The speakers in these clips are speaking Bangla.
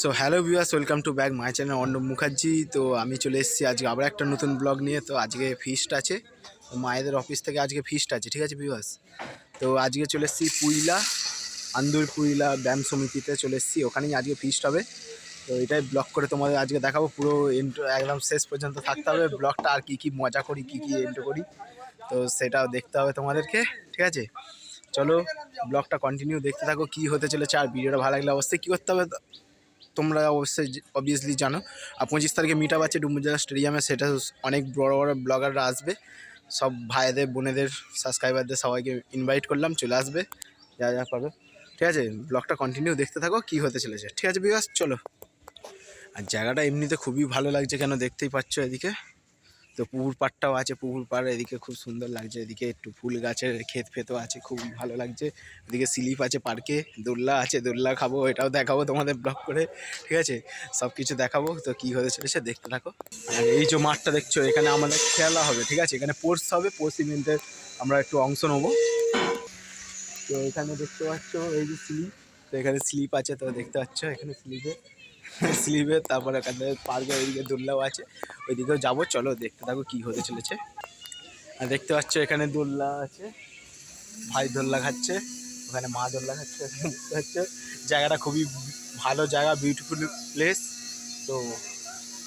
So hello viewers, welcome to back my channel Arnab Mukherjee. তো আমি চলে এসেছি আজকে আবার একটা নতুন ব্লগ নিয়ে। তো আজকে ফিস্ট আছে, তো মায়েদের অফিস থেকে আজকে ফিস্ট আছে, ঠিক আছে ভিউয়ার্স। তো আজকে চলে এসেছি পুইলা, আন্দুর পুইলা ব্যায়াম সমিতিতে চলে এসেছি, ওখানেই আজকে ফিস্ট হবে। তো এটাই ব্লগ করে তোমাদের আজকে দেখাবো, পুরো এন্ট্রো একদম শেষ পর্যন্ত থাকতে হবে ব্লগটা, আর কী কী মজা করি, কী কী এন্ট্রো করি, তো সেটাও দেখতে হবে তোমাদেরকে, ঠিক আছে। চলো ব্লগটা কন্টিনিউ দেখতে থাকো, কী হতে চলেছে। আর ভিডিওটা ভালো লাগলে অবশ্যই কী করতে হবে তোমরা অবশ্যই অবভিয়াসলি জানো। আর 25 তারিখে মিট আপ আছে ডুমুরজলা স্টেডিয়ামে, সেটা অনেক বড় বড় ব্লগাররা আসবে, সব ভাইদের বোনেদের সাবস্ক্রাইবারদের সবাইকে ইনভাইট করলাম, চলে আসবে যা যা পাবে, ঠিক আছে। ব্লগটা কন্টিনিউ দেখতে থাকো কী হতে চলেছে, ঠিক আছে বিকাশ। চলো। আর জায়গাটা এমনিতে খুবই ভালো লাগছে, কেন দেখতেই পাচ্ছ এদিকে তো পুকুর পাড়টাও আছে, পুকুর পাড় এদিকে খুব সুন্দর লাগছে, এদিকে একটু ফুল গাছের ক্ষেত ফেতও আছে, খুব ভালো লাগছে। এদিকে স্লিপ আছে পার্কে, দোল্লা আছে, দোল্লা খাবো, এটাও দেখাবো তোমাদের ব্লগ করে, ঠিক আছে। সব কিছু দেখাবো, তো কী হতে চলেছে দেখতে থাকো। আর এই যে মাঠটা দেখছো, এখানে আমাদের খেলা হবে, ঠিক আছে। এখানে স্পোর্টস হবে, স্পোর্টস ইভেন্টের আমরা একটু অংশ নেবো। তো এখানে দেখতে পাচ্ছ এই যে স্লিপ, তো এখানে স্লিপ আছে, তো দেখতে পাচ্ছ এখানে স্লিপে তারপরে এখানে পার্কে ওইদিকে দোল্লাও আছে, ওইদিকেও যাবো। চলো দেখতে থাকো কী হতে চলেছে। আর দেখতে পাচ্ছ এখানে দোল্লা আছে, ভাই দোল্লা খাচ্ছে, ওখানে মা দোল্লা খাচ্ছে, দেখতে পাচ্ছ জায়গাটা খুবই ভালো জায়গা, বিউটিফুল প্লেস। তো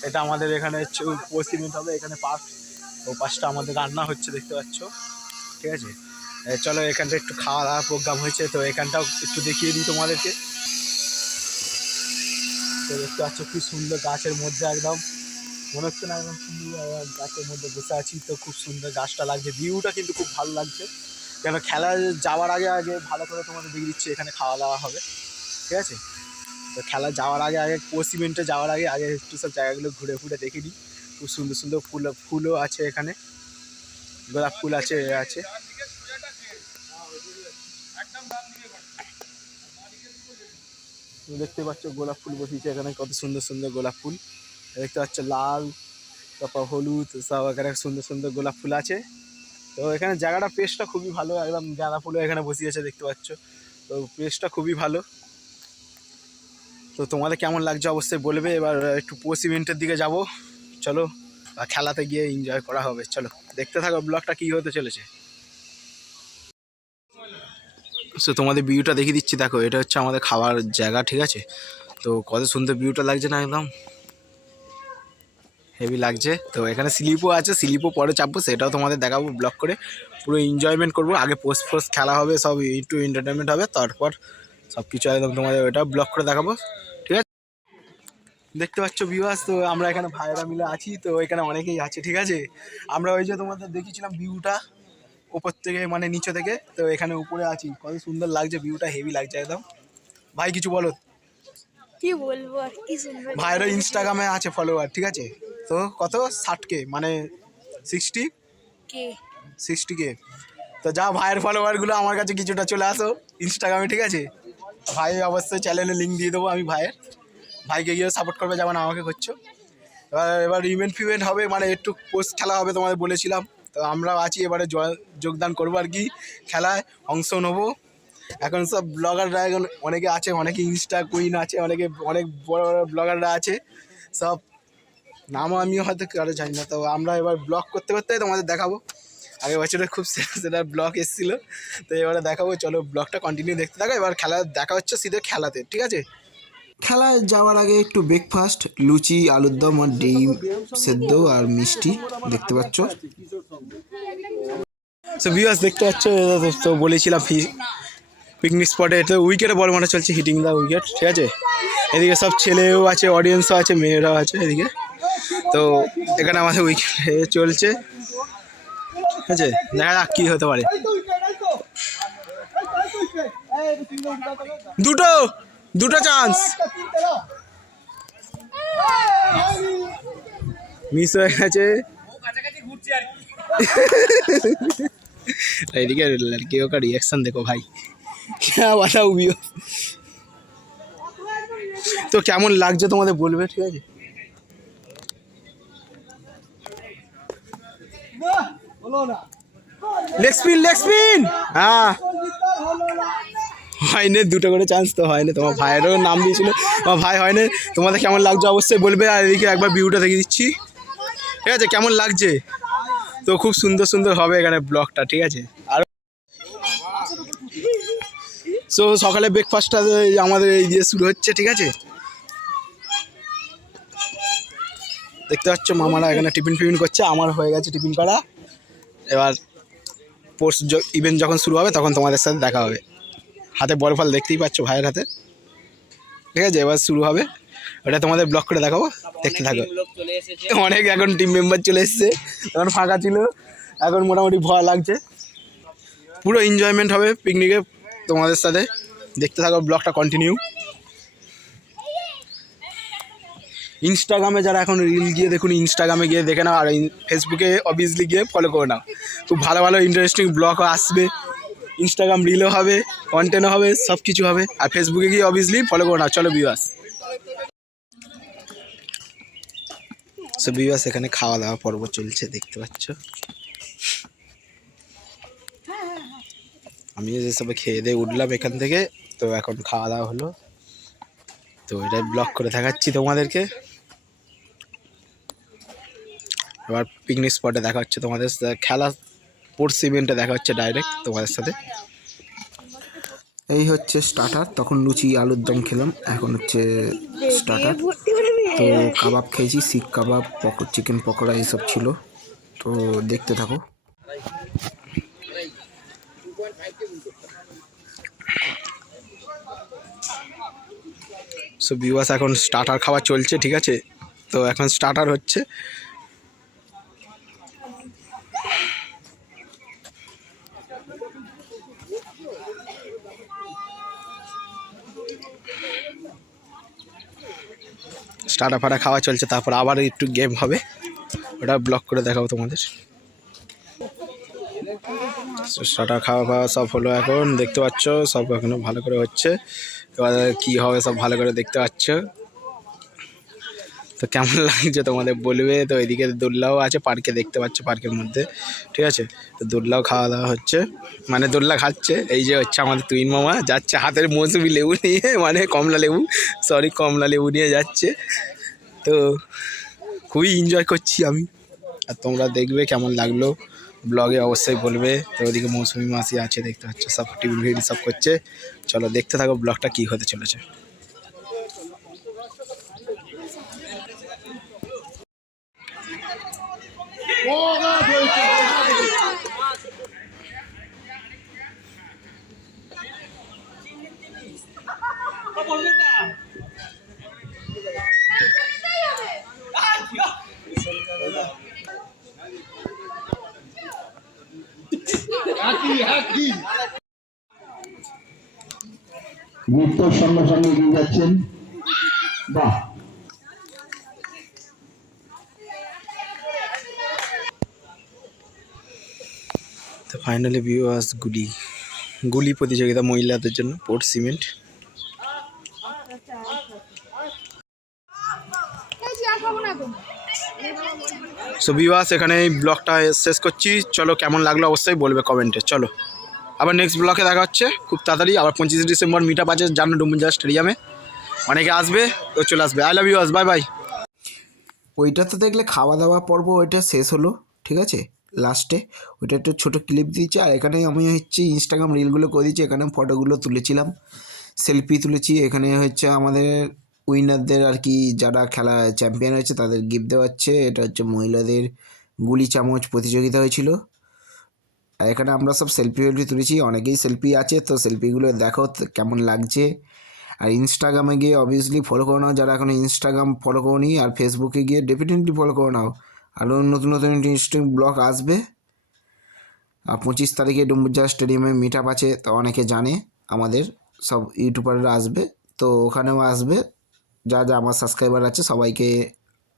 এটা আমাদের এখানে পশ্চিমেন্ট হবে, এখানে পার্ক, ও পাশটা আমাদের রান্না হচ্ছে দেখতে পাচ্ছ, ঠিক আছে। চলো এখানটা একটু খাওয়া দাওয়ার প্রোগ্রাম হয়েছে, তো এখানটাও একটু দেখিয়ে দিই তোমাদেরকে। তো দেখতে পাচ্ছ কি সুন্দর গাছের মধ্যে, একদম মনে হচ্ছে না একদম সুন্দর গাছের মধ্যে বসে আছি, তো খুব সুন্দর গাছটা লাগছে, ভিউটা কিন্তু খুব ভালো লাগছে। কেন খেলা যাওয়ার আগে আগে ভালো করে তোমাদের দেখিয়ে দিচ্ছি, এখানে খাওয়া দাওয়া হবে, ঠিক আছে। তো খেলা যাওয়ার আগে আগে কোচ ইভেন্টে যাওয়ার আগে আগে একটু সব জায়গাগুলো ঘুরে ঘুরে দেখে নিই। খুব সুন্দর সুন্দর ফুলও আছে এখানে, গোলাপ ফুল আছে আছে। দেখতে পাচ্ছ গোলাপ ফুল বসিয়েছে এখানে, কত সুন্দর সুন্দর গোলাপ ফুল দেখতে পাচ্ছ, লাল, তারপর হলুদ, সব এখানে সুন্দর সুন্দর গোলাপ ফুল আছে। তো এখানে জায়গাটা প্লেসটা খুবই ভালো, একদম গাঁদা ফুলও এখানে বসিয়েছে দেখতে পাচ্ছ, তো প্লেসটা খুবই ভালো। তো তোমাদের কেমন লাগছে অবশ্যই বলবে। এবার একটু পোস্ট ইভেন্টের দিকে যাব, চলো, বা খেলাতে গিয়ে এনজয় করা হবে। চলো দেখতে থাকো ব্লগটা কী হতে চলেছে। সো তোমাদের ভিউটা দেখিয়ে দিচ্ছি, দেখো এটা হচ্ছে আমাদের খাওয়ার জায়গা, ঠিক আছে। তো কত সুন্দর ভিউটা লাগছে না, একদম হেভি লাগছে। তো এখানে স্লিপও আছে, স্লিপও পরে চাপবো, সেটাও তোমাদের দেখাবো ব্লগ করে, পুরো এনজয়মেন্ট করবো। আগে পোস্ট খেলা হবে, সব একটু এন্টারটেনমেন্ট হবে, তারপর সব কিছু একদম তোমাদের ওটা ব্লগ করে দেখাবো, ঠিক আছে। দেখতে পাচ্ছ ভিউয়ার্স, তো আমরা এখানে ভাইরা মিলে আছি, তো এখানে অনেকেই আছে, ঠিক আছে। আমরা ওই যে তোমাদের দেখিয়েছিলাম ভিউটা উপর থেকে, মানে নিচে থেকে, তো এখানে উপরে আছি, কত সুন্দর লাগছে ভিউটা, হেভি লাগছে একদম। ভাই কিছু বলো। কি বলবো আর কি সুন্দর ভাইরা ইনস্টাগ্রামে আছে ফলোয়ার, ঠিক আছে। তো কত 60K, মানে 60 কে 60K। তো যা ভাইয়ের ফলোয়ারগুলো আমার কাছে কিছুটা চলে আসো ইনস্টাগ্রামে, ঠিক আছে। ভাই অবশ্যই চ্যানেলে লিঙ্ক দিয়ে দেবো আমি ভাইয়ের, ভাইকে গিয়ে সাপোর্ট করবে যেমন আমাকে করছো। এবার ইভেন্ট ফিভেন্ট হবে, মানে একটু পোস্ট খেলা হবে তোমাদের বলেছিলাম, তো আমরাও আছি, এবারে যোগদান করবো আর কি, খেলায় অংশ নেবো। এখন সব ব্লগাররা এখন অনেকে আছে, অনেকে ইনস্টা কুইন আছে, অনেকে অনেক বড় বড় ব্লগাররা আছে, সব নামও আমিও হয়তো কারো জানি না। তো আমরা এবার ব্লগ করতে করতে তোমাদের দেখাবো, আগের বছরে খুব সেটা ব্লগ এসেছিলো, তো এবারে দেখাবো। চলো ব্লগটা কন্টিনিউ দেখতে থাকো, এবার খেলা দেখা হচ্ছে সিধে খেলাতে, ঠিক আছে। খেলায় যাওয়ার আগে একটু ব্রেকফাস্ট, লুচি, আলুর দম আর ডিম সেদ্ধ আর মিষ্টি দেখতে পাচ্ছ। সো ভিউয়ার্স দেখতে পাচ্ছ, তো বলেছিলাম পিকনিক স্পটে, তো উইকেটে বল মারা চলছে, হিটিং দা উইকেট, ঠিক আছে। এদিকে সব ছেলেও আছে, অডিয়েন্সও আছে, মেয়েরাও আছে এদিকে। তো এখানে আমাদের উইকেট চলছে, ঠিক আছে, দেখা যাক কী হতে পারে। দুটো দুটো চান্স মিস হয়ে গেছে। এদিকে लड़कियों का रिएक्शन देखो भाई, क्या बताऊं भी। তো কেমন লাগছে তোমাদের বলবে, ঠিক আছে। লেগ স্পিন হ্যাঁ হয়নি, দুটো করে চান্স তো হয়নি। তোমার ভাইয়েরও নাম দিয়েছিল, তোমার ভাই হয়নি। তোমাদের কেমন লাগছে অবশ্যই বলবে। আর এদিকে একবার ভিউটা দেখে দিচ্ছি, ঠিক আছে? কেমন লাগছে? তো খুব সুন্দর সুন্দর হবে এখানে ব্লগটা, ঠিক আছে? আর সো সকালে ব্রেকফাস্টটা আমাদের এই দিয়ে শুরু হচ্ছে, ঠিক আছে? দেখতে পাচ্ছ মামারা এখানে টিফিন ফিফিন করছে, আমার হয়ে গেছে টিফিন করা। এবার স্পোর্টস ইভেন্ট যখন শুরু হবে তখন তোমাদের সাথে দেখা হবে। হাতে বল ফল দেখতেই পাচ্ছ ভাইয়ের হাতে, ঠিক আছে? এবার শুরু হবে, ওটা তোমাদের ব্লগ করে দেখাবো, দেখতে থাকো। অনেক এখন টিম মেম্বার চলে এসছে, এখন ফাঁকা ছিল, এখন মোটামুটি ভয় লাগছে। পুরো এনজয়মেন্ট হবে পিকনিকে তোমাদের সাথে, দেখতে থাকো ব্লগটা কন্টিনিউ। ইনস্টাগ্রামে যারা এখন রিল গিয়ে দেখুন, ইনস্টাগ্রামে গিয়ে দেখে নাও, আর ফেসবুকে অবভিয়াসলি গিয়ে ফলো করে নাও। খুব ভালো ভালো ইন্টারেস্টিং ব্লগও আসবে, ইনস্টাগ্রাম রিলও হবে, কন্টেন্টও হবে, সব কিছু হবে। আর ফেসবুকে গিয়ে অবভিয়াসলি ফলো করে নাও। চলো ভিউয়ার্স, সো ভিউয়ার্স এখানে খাওয়া দাওয়া পর্ব চলছে, দেখতে পাচ্ছ। আমি যে সবে খেয়ে দিয়ে উঠলাম এখান থেকে, তো এখন খাওয়া দাওয়া হলো, তো এটা ব্লগ করে দেখাচ্ছি তোমাদেরকে। এবার পিকনিক স্পটে দেখা হচ্ছে তোমাদের সাথে, খেলা স্পোর্টস ইভেন্টে দেখা হচ্ছে ডাইরেক্ট তোমাদের সাথে। এই হচ্ছে স্টার্টার, তখন লুচি আলুর দম খেলাম, এখন হচ্ছে স্টার্টার। তো কাবাব খেয়েছি, শিক কাবাব, চিকেন পকোড়া এইসব ছিল, তো দেখতে থাকো। সো ভিউয়ার্স এখন স্টার্টার খাওয়া চলছে, ঠিক আছে? তো এখন স্টার্টার হচ্ছে। স্টার্টার ফাটা খাওয়া চলছে, তারপর আবার একটু গেম হবে, ওটা ব্লক করে দেখাবো তোমাদের। স্টার্টার খাওয়া খাওয়া সব হলো, এখন দেখতে পাচ্ছ সব এখনো ভালো করে হচ্ছে। এবার কী হবে সব ভালো করে দেখতে পাচ্ছ। তো কেমন লাগছে তোমাদের বলবে। তো এদিকে দোল্লাও আছে পার্কে, দেখতে পাচ্ছ পার্কের মধ্যে, ঠিক আছে? তো দোল্লাও খাওয়া দাওয়া হচ্ছে, মানে দোল্লা খাচ্ছে। এই যে হচ্ছে আমাদের তুইন মামা যাচ্ছে হাতের মৌসুমি লেবু নিয়ে, মানে কমলা লেবু, সরি কমলা লেবু নিয়ে যাচ্ছে। তো খুবই এনজয় করছি আমি, আর তোমরা দেখবে কেমন লাগলো ব্লগে অবশ্যই বলবে। তো ওদিকে মৌসুমি মাসি আছে, দেখতে পাচ্ছ সব টিভি ভিডিও সব করছে। চলো দেখতে থাকো ব্লগটা কী হতে চলেছে। গুপ্তর সঙ্গে সঙ্গে এগিয়ে যাচ্ছেন, বাহ। তো ফাইনালি ভিউয়ার্স গুলি প্রতিযোগিতা মহিলাদের জন্য পোর্ট সিমেন্ট। সো ভিউয়ার্স এখানে এই ব্লগটা শেষ করছি। চলো কেমন লাগলো অবশ্যই বলবে কমেন্টে। চলো আবার নেক্সট ব্লগে দেখা হচ্ছে খুব তাড়াতাড়ি। আবার 25 ডিসেম্বর মিট আপ আছে জানো ডুমুরজলা স্টেডিয়ামে, অনেকে আসবে, তো চলে আসবে। I love you, bye bye. ওইটা তো দেখলে খাওয়া দাওয়া পর্ব ওইটা শেষ হলো, ঠিক আছে? লাস্টে ওইটা একটু ছোটো ক্লিপ দিয়েছি, আর এখানে আমি হচ্ছে ইনস্টাগ্রাম রিলগুলো করে দিয়েছি, এখানে ফটোগুলো তুলেছিলাম, সেলফি তুলেছি। এখানে হচ্ছে আমাদের উইনারদের আর কি, যারা খেলা চ্যাম্পিয়ন হয়েছে তাদের গিফট দেওয়া হচ্ছে। এটা হচ্ছে মহিলাদের গুলি চামচ প্রতিযোগিতা হয়েছিল, আর এখানে আমরা সব সেলফি তুলেছি, অনেকেই সেলফি আছে, তো সেলফিগুলো দেখো কেমন লাগছে। আর ইনস্টাগ্রামে গিয়ে অবভিয়াসলি ফলো করে নাও যারা এখনও ইনস্টাগ্রাম ফলো করোনি, আর ফেসবুকে গিয়ে ডেফিনেটলি ফলো করে নাও। আরও নতুন নতুন ইন্টারেস্টিং ব্লগ আসবে। আর 25 তারিখে ডুমুরজলা স্টেডিয়ামে মিট আপ আছে, তো অনেকে জানে, আমাদের সব ইউটিউবাররা আসবে, তো ওখানেও আসবে। যা যা আমার সাবস্ক্রাইবার আছে সবাইকে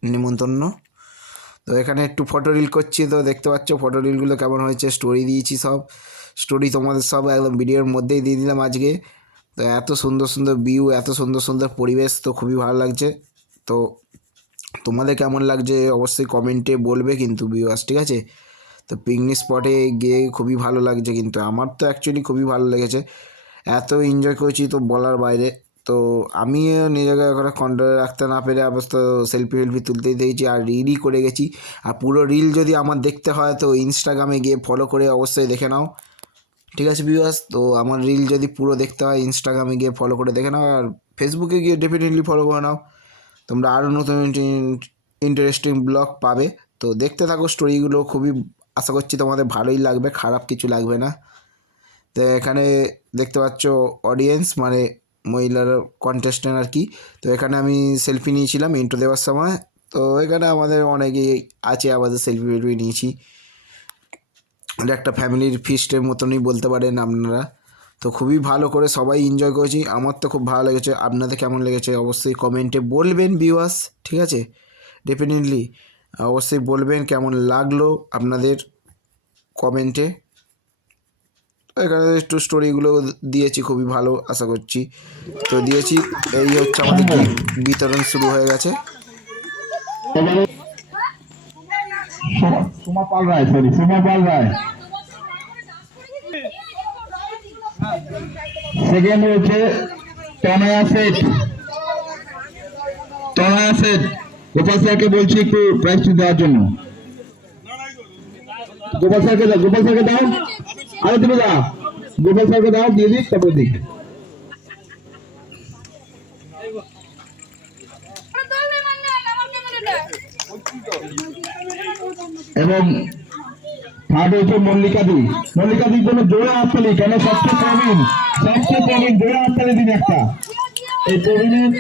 নিমন্ত্রণ। তো এখানে একটু ফটো রিল করছি, তো দেখতে পাচ্ছ ফটো রিলগুলো কেমন হয়েছে, স্টোরি দিয়েছি, সব স্টোরি তোমাদের সব একদম ভিডিওর মধ্যেই দিয়ে দিলাম আজকে। তো এত সুন্দর সুন্দর ভিউ, এত সুন্দর সুন্দর পরিবেশ, তো খুবই ভালো লাগছে। তো তোমাদের কেমন লাগছে অবশ্যই কমেন্টে বলবে কিন্তু ভিউয়ার্স, ঠিক আছে? তো পিকনিক স্পটে গিয়ে খুবই ভালো লাগছে, কিন্তু আমার তো অ্যাকচুয়ালি খুবই ভালো লেগেছে। এত এনজয় করেছি তো বলার বাইরে। তো আমিও নিজেকে এখানে কন্ট্রোলে রাখতে না পেরে অবস্থা সেলফি তুলতেই দিয়েছি আর রিলই করে গেছি। আর পুরো রিল যদি আমার দেখতে হয় তো ইনস্টাগ্রামে গিয়ে ফলো করে অবশ্যই দেখে নাও, ঠিক আছে ভিউয়ার্স? তো আমার রিল যদি পুরো দেখতে হয় ইনস্টাগ্রামে গিয়ে ফলো করে দেখে নাও, আর ফেসবুকে গিয়ে ডেফিনেটলি ফলো করে নাও। তোমরা আরও নতুন ইন্টারেস্টিং ব্লগ পাবে। তো দেখতে থাকো স্টোরিগুলো, খুবই আশা করছি তোমাদের ভালোই লাগবে, খারাপ কিছু লাগবে না। তো এখানে দেখতে পাচ্ছ অডিয়েন্স মানে মহিলার কন্টেস্টেন্ট আর কি। তো এখানে আমি সেলফি নিয়েছিলাম ইন্ট্রো দেওয়ার সময়। তো এখানে আমাদের অনেকেই আছে, আমাদের সেলফি নিয়েছি। এটা একটা ফ্যামিলির ফিস্টের মতনই বলতে পারেন আপনারা। তো খুবই ভালো করে সবাই এনজয় করেছি, আমার তো খুব ভালো লেগেছে। আপনাদের কেমন লেগেছে অবশ্যই কমেন্টে বলবেন ভিউয়ার্স, ঠিক আছে? ডেফিনেটলি অবশ্যই বলবেন কেমন লাগলো আপনাদের কমেন্টে। এখানে একটু স্টোরিগুলো দিয়েছি, খুবই ভালো আশা করছি। তো দিয়েছি, এই হচ্ছে আমাদের গিফট বিতরণ শুরু হয়ে গেছে। এবারে সোমা পাল রায়, সোমা পাল রায়। সেকেন্ড হচ্ছে তনয়া শেঠ। গোপাল স্যারকে বলছি একটু প্রাইজ দেওয়ার জন্য। গোপাল স্যারকে দাও, আরে তুমি দাও, গোপাল স্যারকে দাও, দিয়ে দিক তারপরে দিক। এবং থার্ড হচ্ছে মল্লিকাদির জন্য জোরে হাততালি, কেন সবচেয়ে প্রবীণ জোরে হাততালি দিন একটা। এই প্রবীণের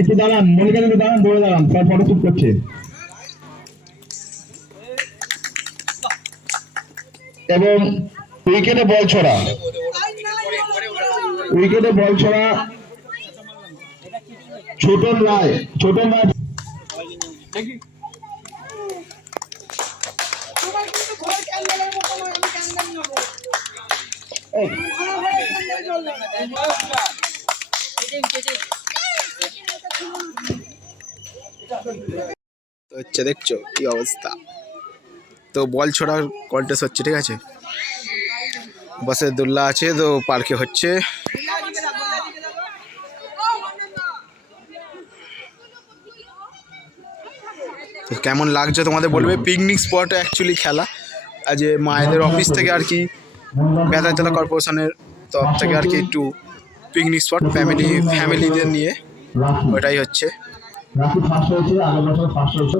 একটু দাঁড়ান, মল্লিকাদিকে দাঁড়ান, জোরে দাঁড়ান, স্যার ফটোশুট করছে। এবং উইকেটে বল ছড়া ছোটন রায়। তো হচ্ছে দেখছো কি অবস্থা। তো বল ছোড়ার কন্টেস্ট হচ্ছে, ঠিক আছে? বাসে দোল্লা আছে, তো পার্কে হচ্ছে। তো কেমন লাগছে তোমাদের বলবে। পিকনিক স্পটে অ্যাকচুয়ালি খেলা, আজ মায়েদের অফিস থেকে আর কি, বেতারতলা কর্পোরেশনের তরফ থেকে আর কি একটু পিকনিক স্পট ফ্যামিলিদের নিয়ে, ওটাই হচ্ছে। রাখি ফার্স্ট হয়েছে, আগের বছর ফার্স্ট হয়েছে।